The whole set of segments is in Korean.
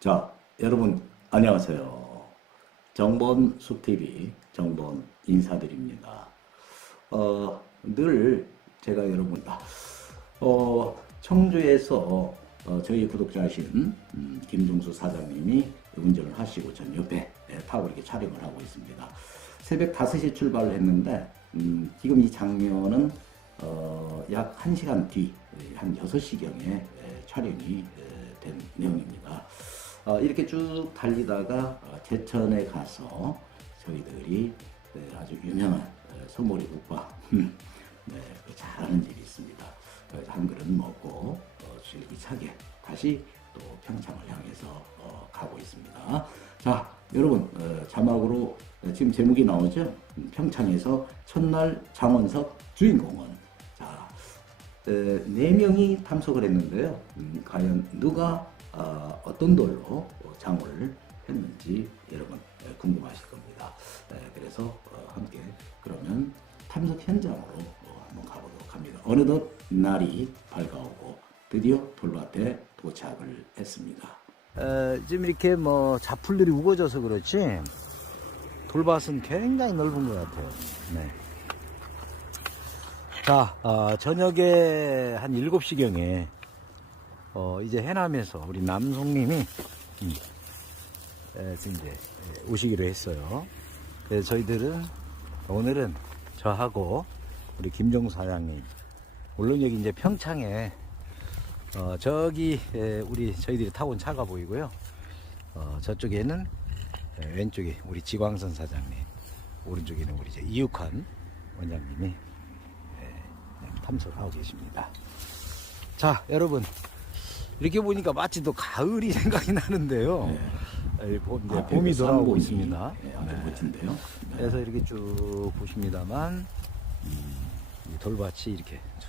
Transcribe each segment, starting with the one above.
자, 여러분 안녕하세요. 정본 숲TV 정본 인사드립니다. 어, 늘 제가 여러분 어, 청주에서 어, 저희 구독자이신 음, 김종수 사장님이 운전을 하시고 전 옆에 예, 타고 이렇게 촬영을 하고 있습니다. 새벽 5시 출발을 했는데 음, 지금 이 장면은 어, 약 1시간 뒤, 예, 한 6시경에 예, 촬영이 예, 된 내용입니다. 어, 이렇게 쭉 달리다가 어, 제천에 가서 저희들이 네, 아주 유명한 어, 소머리 국밥 음, 네, 그 잘하는 집이 있습니다. 그래서 한 그릇 먹고 어, 줄기차게 다시 또 평창을 향해서 어, 가고 있습니다. 자, 여러분 어, 자막으로 어, 지금 제목이 나오죠? 음, 평창에서 첫날 장원석 주인공은 자, 에, 네 명이 탐색을 했는데요. 음, 과연 누가 아, 어떤 돌로 어, 장을 했는지 여러분 에, 궁금하실 겁니다. 에, 그래서 어, 함께 그러면 탐색 현장으로 어, 한번 가보도록 합니다. 어느덧 날이 밝아오고 드디어 돌밭에 도착을 했습니다. 어, 지금 이렇게 뭐 자풀들이 우거져서 그렇지 돌밭은 굉장히 넓은 것 같아요. 네. 자, 어, 저녁에 한 7시경에 어, 이제 해남에서 우리 남송님이 음, 이제 에, 오시기로 했어요. 그래서 저희들은 오늘은 저하고 우리 김정수 사장님 물론 여기 이제 평창에 어, 저기 에, 우리 저희들이 타고 온 차가 보이고요. 어, 저쪽에는 에, 왼쪽에 우리 지광선 사장님, 오른쪽에는 우리 이제 이육환 원장님이 에, 그냥 탐색하고 계십니다. 자, 여러분 이렇게 보니까 마치 또 가을이 생각이 나는데요. 에, 봄, 이제 앞에 봄이 그 돌아오고 있습니다. 예, 아주 네. 멋진데요. 네. 그래서 이렇게 쭉 보십니다만 음, 이 돌밭이 이렇게 쭉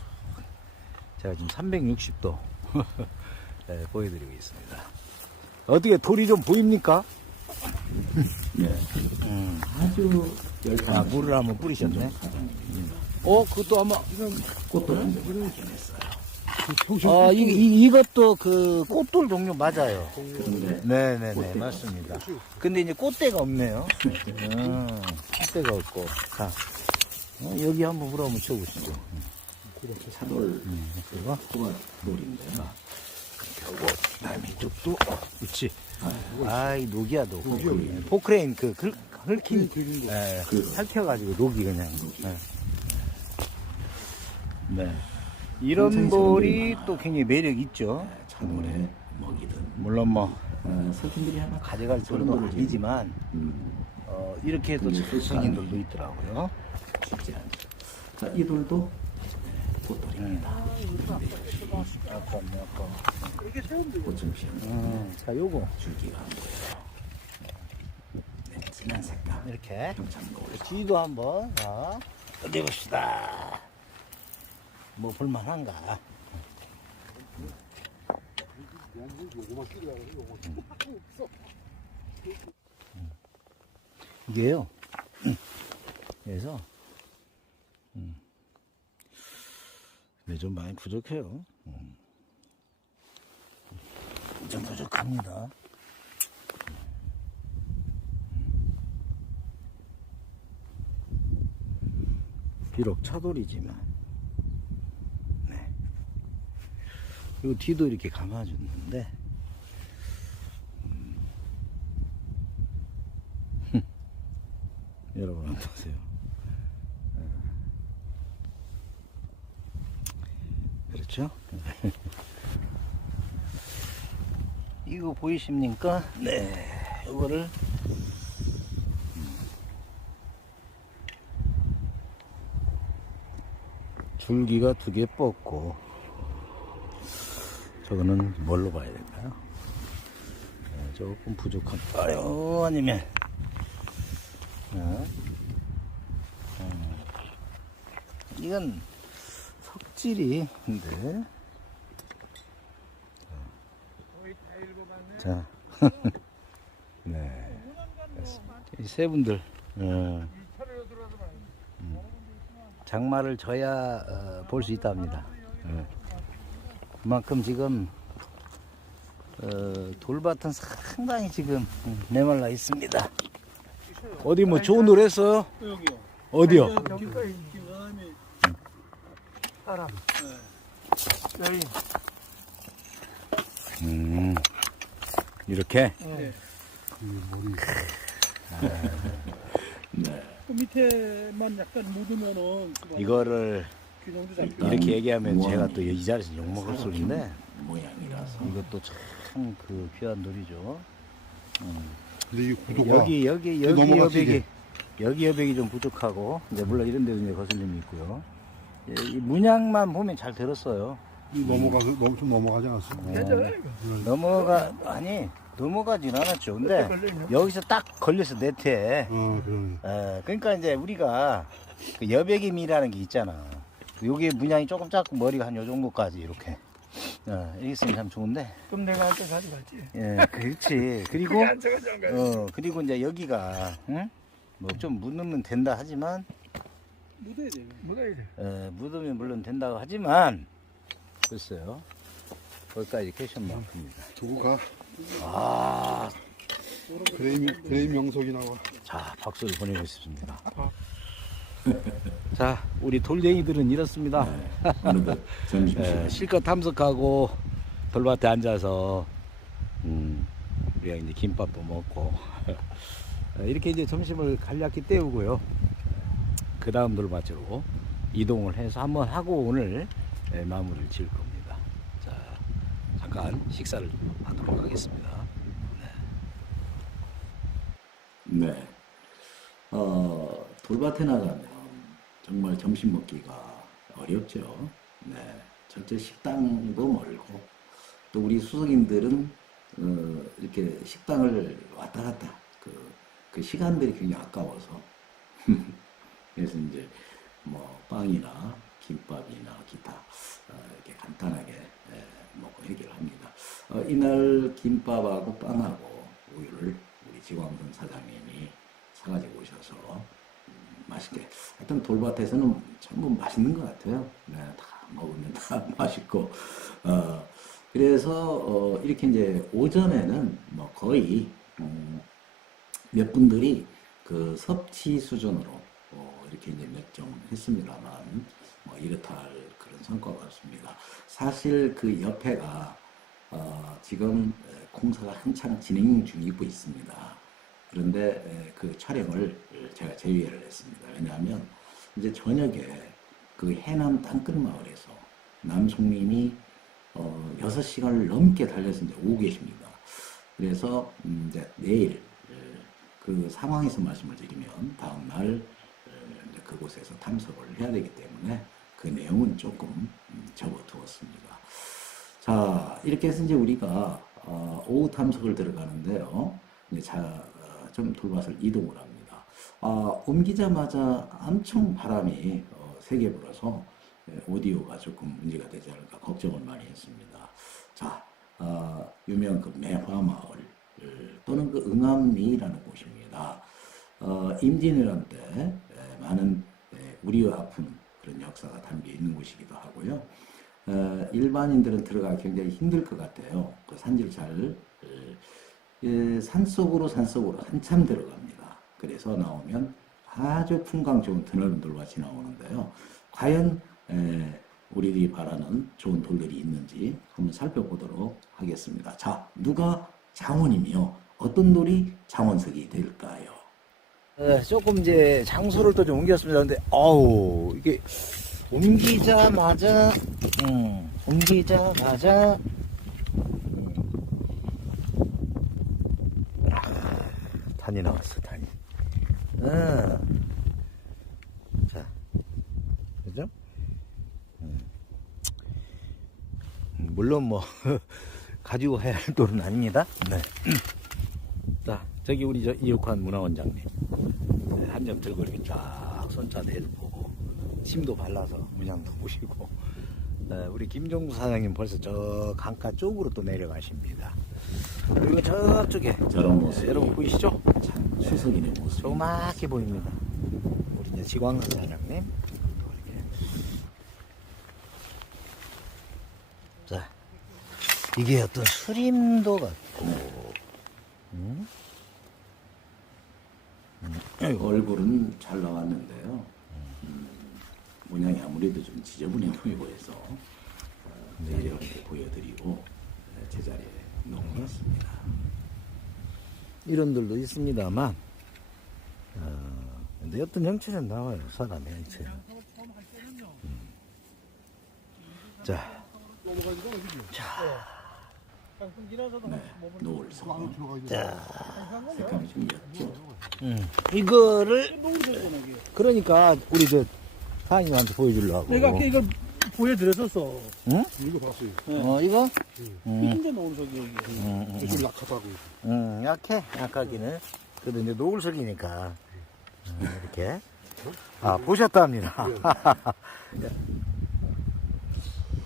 제가 지금 360도 네, 보여드리고 있습니다. 어떻게 돌이 좀 보입니까? 네. 음. 아주 열창 아, 물을 한번 뿌리셨네. 사장님입니다. 어, 그것도 아마 꽃도 한번 발견했어요. 아, 이, 이, 이것도 그 꽃돌 종류 맞아요. 네네네, 꽃대가 맞습니다. 근데 이제 꽃대가 없네요. 음, 꽃대가 없고. 자, 어, 여기 한번 물 한번 쳐보시죠. 차돌 음, 그리고 소가 돌인데요. 요거 그다음에 이쪽도 그렇지 아이 녹이야 녹 포크레인 그 긁, 긁힌 예, 그- 핥혀가지고 녹이 그냥 예. 네 이런 굉장히 볼이 세련되구나. 또 굉장히 매력 있죠 네, 차돌에 먹이든 물론 뭐 어, 서준들이 하나 가져갈 서른 정도 아니지만 음, 어, 이렇게 소소한 생긴 돌도 있더라고요 쉽지 않죠. 자, 이 돌도 네, 꽃돌입니다. 아까 아까 꽃좀 피우는 음, 자 요거 줄기가 안 보여요. 네, 진한 색깔. 이렇게. 뒤도 한번 자, 내봅시다. 뭐 볼만한가? 이게요. 그래서 음. 근데 좀 많이 부족해요. 음. 좀 부족합니다. 비록 차돌이지만 그리고 뒤도 이렇게 감아줬는데 음. 여러분 어떠세요? 어. 그렇죠? 이거 보이십니까? 네 이거를 줄기가 두 개 뻗고 저거는 뭘로 봐야 될까요? 네, 조금 부족한 아유 아니면 어? 음, 이건 석질이 근데. 자, 네, 이세 분들. 어, 장마를 져야 어, 볼수 있답니다. 예. 그만큼 지금 어, 돌밭은 상당히 지금 음, 메말라 있습니다. 어디 뭐 좋은 노래 했어요? 여기요. 어디요? 사람. 네. 여기. 음, 이렇게 네. 네. 그 밑에만 약간 묻으면은 이거를. 이렇게 얘기하면 우와. 제가 또 이 자리에서 욕먹을 소리인데 모양이라서. 이것도 참 그 귀한 놀이죠. 근데 이 구도가 여기 여기 여기 여백이. 여기 여백이 좀 부족하고 이제 물론 이런 데도 이제 거슬림이 있고요. 예, 이 문양만 보면 잘 들었어요. 이 넘어가서 너무 좀 넘어가지 않았어? 괜찮아 이거. 넘어가 아니 넘어가진 않았죠. 근데. 여기서 딱 걸려서 네트에. 어, 그러네. 에, 그러니까 이제 우리가 그 여백임이라는 게 있잖아. 여기 문양이 조금 작고 머리가 한 요 정도까지 이렇게. 어, 이게 있으면 참 좋은데. 그럼 내가 한테 가져가지. 예, 그렇지. 그리고 그게 안 가져간 거야. 어 그리고 이제 여기가 응? 뭐좀 묻으면 된다 하지만 묻어야 돼. 묻어야 돼. 에, 묻으면 물론 된다고 하지만 글쎄요. 거기까지 캐션 마크입니다. 두고 가. 아, 그레임, 그레임 명석이 나와. 자 박수를 보내고 싶습니다. 자, 우리 돌쟁이들은 이렇습니다. 네. 시간. 실컷 탐색하고 돌밭에 앉아서 음, 우리가 이제 김밥도 먹고 에, 이렇게 이제 점심을 간략히 때우고요. 그 다음 돌밭으로 이동을 해서 한번 하고 오늘 에, 마무리를 지을 겁니다. 자, 잠깐 식사를 좀 하도록 하겠습니다. 네. 어, 돌밭에 나가면 정말 점심 먹기가 어렵죠. 네. 첫째 식당도 멀고 또 우리 수석인들은 어, 이렇게 식당을 왔다 갔다 그, 그 시간들이 굉장히 아까워서 그래서 이제 뭐 빵이나 김밥이나 기타 어, 이렇게 간단하게 예, 먹고 해결을 합니다. 어, 이날 김밥하고 빵하고 우유를 우리 지광선 사장님이 사가지고 오셔서 음, 맛있게 하여튼 돌밭에서는 전부 맛있는 것 같아요. 네, 다 먹으면 다 맛있고 어, 그래서 어, 이렇게 이제 오전에는 뭐 거의 음, 몇 분들이 그 섭취 수준으로 어, 이렇게 이제 몇점 했습니다만 뭐 이렇다 할 그런 성과가 없습니다. 사실 그 옆에가 어, 지금 에, 공사가 한창 진행 중이고 있습니다. 그런데 에, 그 촬영을 제가 제외를 했습니다. 왜냐하면 이제 저녁에 그 해남 땅끝 마을에서 남송님이 어, 6시간을 넘게 달려서 이제 오고 계십니다. 그래서 음, 이제 내일 에, 그 상황에서 말씀을 드리면 다음 날 에, 이제 그곳에서 탐석을 해야 되기 때문에 그 내용은 조금 음, 접어두었습니다. 자 이렇게 해서 이제 우리가 어, 오후 탐석을 들어가는데요. 자, 어, 좀 돌밭을 이동을 합니다. 아, 옮기자마자 엄청 바람이 어, 세게 불어서 에, 오디오가 조금 문제가 되지 않을까 걱정을 많이 했습니다. 자, 아, 유명한 그 매화마을 어, 또는 그 응암리라는 곳입니다. 어, 임진왜란 때 에, 많은 에, 우리와 아픈 그런 역사가 담겨 있는 곳이기도 하고요. 어, 일반인들은 들어가기 굉장히 힘들 것 같아요. 그 산지를 잘 에, 예, 산속으로 산속으로 한참 들어갑니다. 그래서 나오면 아주 풍광 좋은 드넓은 돌밭이 나오는데요. 과연 에, 우리들이 바라는 좋은 돌들이 있는지 한번 살펴보도록 하겠습니다. 자, 누가 장원이며 어떤 돌이 장원석이 될까요? 어, 조금 이제 장소를 또 좀 옮겼습니다. 근데 어우 이게 옮기자마자 음, 옮기자마자 음. 아, 단이 나왔어 단이. 아. 자, 그죠? 음. 물론 뭐 가지고 해야 할 돌은 아닙니다. 네. 자, 저기 우리 저 이육환 문화원장님 네, 한점 들고 이렇게 쫙 손자 내보고 침도 발라서 문양도 보시고 네, 우리 김종수 사장님 벌써 저 강가 쪽으로 또 내려가십니다. 그리고 저쪽에 저런 모습. 네, 여러분 보이시죠? 참 수석인의 모습. 조그맣게 보입니다. 우리 이제 지광선 사장님 자 이게 어떤 수림도 같고, 음? 얼굴은 잘 나왔는데요. 음, 모양이 아무래도 좀 지저분해 보이고 해서 어, 자, 이렇게 보여드리고 어, 제자리에 놓겠습니다. 이런 들도 있습니다만, 어, 근데 어떤 형체는 나와요, 사람의 형체는. 음. 자, 네, 노을서 안으로 들어가야 돼. 색감이 좀 옅죠. 음, 이거를, 그러니까, 우리 저, 사장님한테 보여주려고. 내가 이거 보여드렸었어. 응? 이거 봤어요. 어, 이거? 음, 이제 노을석이 여기. 음, 음, 좀 약하다고. 음, 약해, 약하기는. 그래도 이제 노을석이니까. 음, 이렇게. 아, 보셨답니다.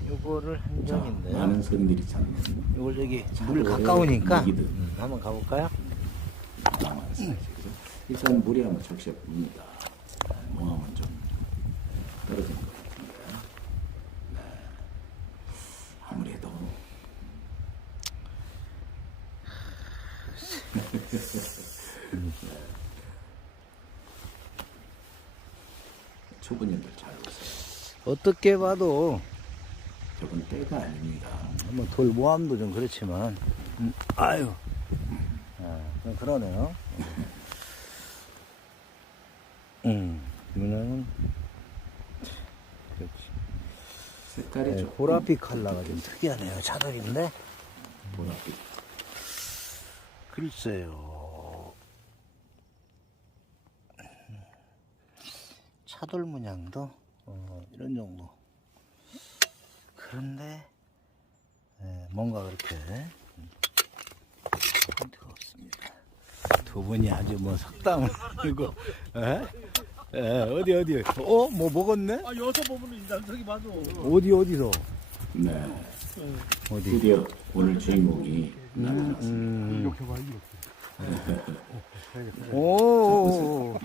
요거를 한 자, 점인데요. 많은 찾는 이걸 여기 자, 물왜 가까우니까. 음, 한번 가볼까요? 일단 물이 한번 적셔 봅니다. 모함은 좀 떨어진 것 같은데. 네. 아무래도 네. 초보님들 잘 보세요. 어떻게 봐도 저건 때가 아닙니다. 뭐 돌모함도 좀 그렇지만 음, 아유 아, 좀 그러네요. 음, 이거는 역시 색깔이 네, 보랏빛 컬러가 좀 특이하네요. 차돌인데 보랏빛. 글쎄요. 차돌 문양도 어, 이런 정도. 그런데 예, 뭔가 그렇게 음, 포인트가 없습니다. 두 분이 아주 뭐 석담을 이거 에? 에, 어디 어디 어? 뭐 먹었네? 아, 여기서 보면 인상석이 봐도. 어디 어디서? 네. 어디? 드디어 오늘 주인공이 나타났습니다. 음, 이렇게 봐, 이렇게. 오,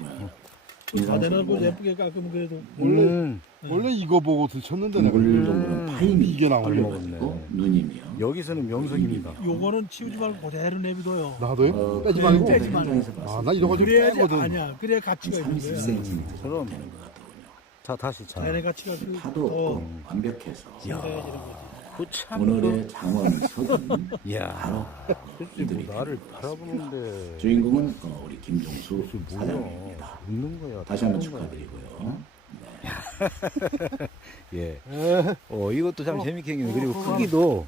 바다는 뭐 인상적이고 예쁘게 깎으면 그래도. 원래, 음. 원래 이거 보고 드셨는데, 내가. 둥글둥글한 파임이 이게 나오네. 걸려가지고 누님이요. 여기서는 명석입니다. 요거는 치우지 말고 그대로 내비둬요. 나도요? 어, 빼지 말고. 빼지 말고. 아, 나 거좀 그래야지 빼거든. 아니야. 그래야 가치가 있는 거야. 30cm 그럼. 되는 것 같더군요. 자 다시 자. 자연의 가치가 그 파도 더 없고 완벽해서 그참 오늘의 장원석은 야, 바로 이들이 뭐 나를. 바라보는데 주인공은 어, 우리 김종수 뭐야? 사장님입니다. 웃는 거야. 다시 한번. 축하드리고요. 예. 어 이것도 참 재밌게 생겼네. 그리고 크기도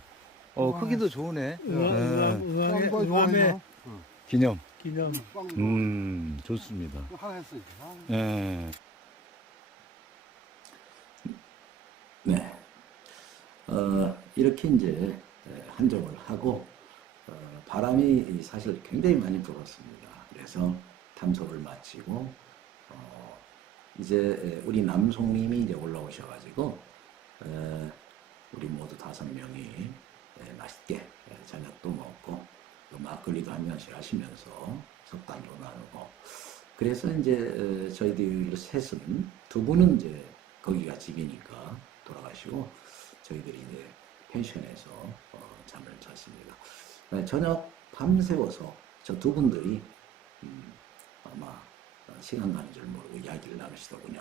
어 크기도 좋으네. 예. 응항의 기념. 기념. 음 좋습니다. 하나. 아, 예. 네. 어, 이렇게 이제 한정을 하고 어, 바람이 사실 굉장히 많이 불었습니다. 그래서 탐석을 마치고 어, 이제 우리 남송님이 이제 올라오셔가지고 에, 우리 모두 다섯 명이 에, 맛있게 에, 저녁도 먹고 또 막걸리도 한 잔씩 하시면서 석담도 나누고 그래서 이제 에, 저희들 셋은 두 분은 이제 거기가 집이니까 돌아가시고 저희들이 이제 펜션에서 어, 잠을 잤습니다. 네, 저녁 밤새워서 저 두 분들이 음, 아마 어, 시간 가는 줄 모르고 이야기를 나누시더군요.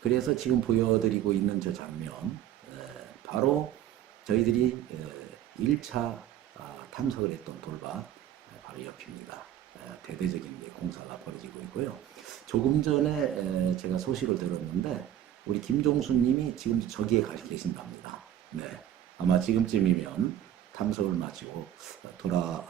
그래서 지금 보여드리고 있는 저 장면 에, 바로 저희들이 에, 1차 아, 탐석을 했던 돌밭 에, 바로 옆입니다. 에, 대대적인 공사가 벌어지고 있고요. 조금 전에 에, 제가 소식을 들었는데 우리 김종수님이 지금 저기에 가 계신답니다. 네, 아마 지금쯤이면 탐석을 마치고 돌아오고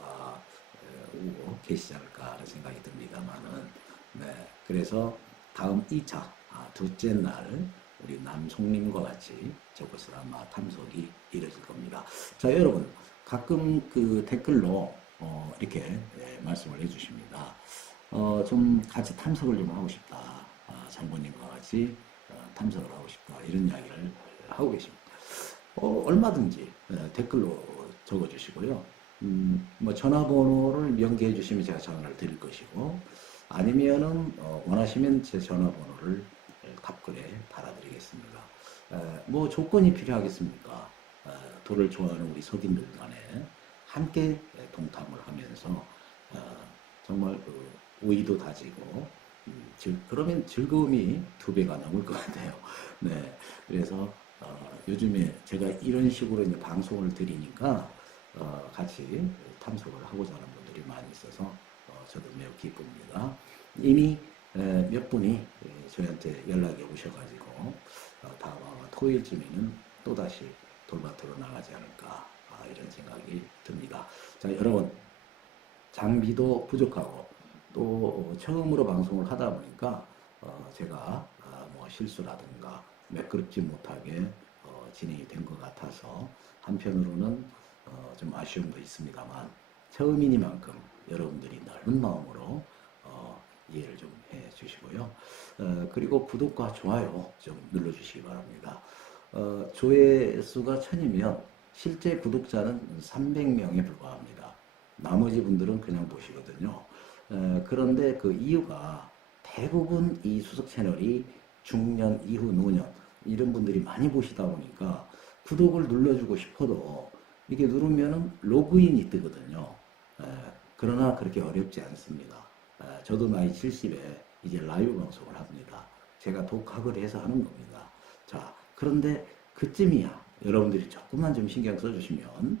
계시지 않을까 하는 생각이 듭니다만은 네, 그래서 다음 2차 아, 둘째 날 우리 남송님과 같이 저곳을 아마 탐석이 이뤄질 겁니다. 자 여러분 가끔 그 댓글로 어, 이렇게 예, 말씀을 해주십니다. 어, 좀 같이 탐석을 좀 하고 싶다. 아, 장모님과 같이 어, 탐색을 하고 싶다. 이런 이야기를 하고 계십니다. 어, 얼마든지 예, 댓글로 적어주시고요. 음, 뭐 전화번호를 명기해 주시면 제가 전화를 드릴 것이고 아니면은 어, 원하시면 제 전화번호를 예, 답글에 달아드리겠습니다. 에, 뭐 조건이 필요하겠습니까? 어, 돌을 좋아하는 우리 석인들 간에 함께 동탐을 하면서 어, 정말 그 오이도 다지고 음, 즐- 그러면 즐거움이 두 배가 넘을 것 같아요. 네, 그래서 어, 요즘에 제가 이런 식으로 이제 방송을 드리니까 어, 같이 탐색을 하고자 하는 분들이 많이 있어서 어, 저도 매우 기쁩니다. 이미 에, 몇 분이 에, 저희한테 연락이 오셔가지고 어, 다음 아마 토요일쯤에는 또다시 돌밭으로 나가지 않을까 아, 이런 생각이 듭니다. 자 여러분 장비도 부족하고 또 처음으로 방송을 하다 보니까 어, 제가 아, 뭐 실수라든가 매끄럽지 못하게 어, 진행이 된 것 같아서 한편으로는 어, 좀 아쉬움도 있습니다만 처음이니만큼 여러분들이 넓은 마음으로 어, 이해를 좀 해 주시고요. 어, 그리고 구독과 좋아요 좀 눌러 주시기 바랍니다. 어, 조회수가 천이면 실제 구독자는 300명에 불과합니다. 나머지 분들은 그냥 보시거든요. 에, 그런데 그 이유가 대부분 이 수석 채널이 중년 이후 노년 이런 분들이 많이 보시다 보니까 구독을 눌러주고 싶어도 이게 누르면은 로그인이 뜨거든요. 에, 그러나 그렇게 어렵지 않습니다. 에, 저도 나이 70에 이제 라이브 방송을 합니다. 제가 독학을 해서 하는 겁니다. 자, 그런데 그쯤이야. 여러분들이 조금만 좀 신경 써주시면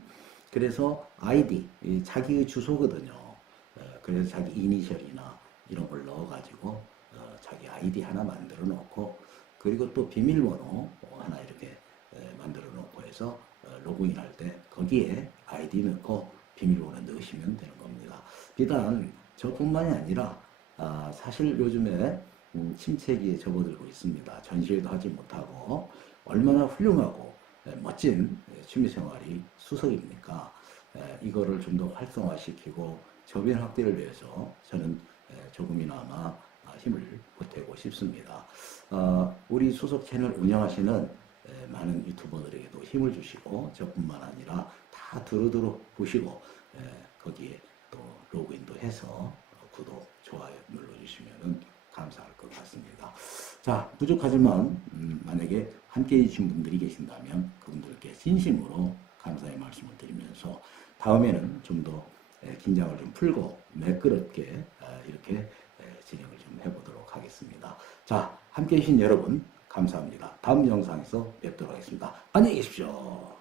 그래서 아이디 이 자기의 주소거든요. 어, 그래서 자기 이니셜이나 이런 걸 넣어가지고 어, 자기 아이디 하나 만들어 놓고 그리고 또 비밀번호 어, 하나 이렇게 에, 만들어 놓고 해서 어, 로그인 할 때 거기에 아이디 넣고 비밀번호 넣으시면 되는 겁니다. 비단 저뿐만이 아니라 아, 사실 요즘에 음, 침체기에 접어들고 있습니다. 전시회도 하지 못하고 얼마나 훌륭하고 에, 멋진 에, 취미생활이 수석입니까? 에, 이거를 좀 더 활성화시키고 저변 확대를 위해서 저는 에, 조금이나마 아, 힘을 보태고 싶습니다. 아, 우리 수석 채널 운영하시는 에, 많은 유튜버들에게도 힘을 주시고 저뿐만 아니라 다 두루두루 보시고 에, 거기에 또 로그인도 해서 어, 구독, 좋아요 눌러주시면 감사할 것 같습니다. 자, 부족하지만 음, 만약에 함께 해 주신 분들이 계신다면 그분들께 진심으로 감사의 말씀을 드리면서 다음에는 좀 더 긴장을 좀 풀고 매끄럽게 아, 이렇게 에, 진행을 좀 해보도록 하겠습니다. 자, 함께 해주신 여러분 감사합니다. 다음 영상에서 뵙도록 하겠습니다. 안녕히 계십시오.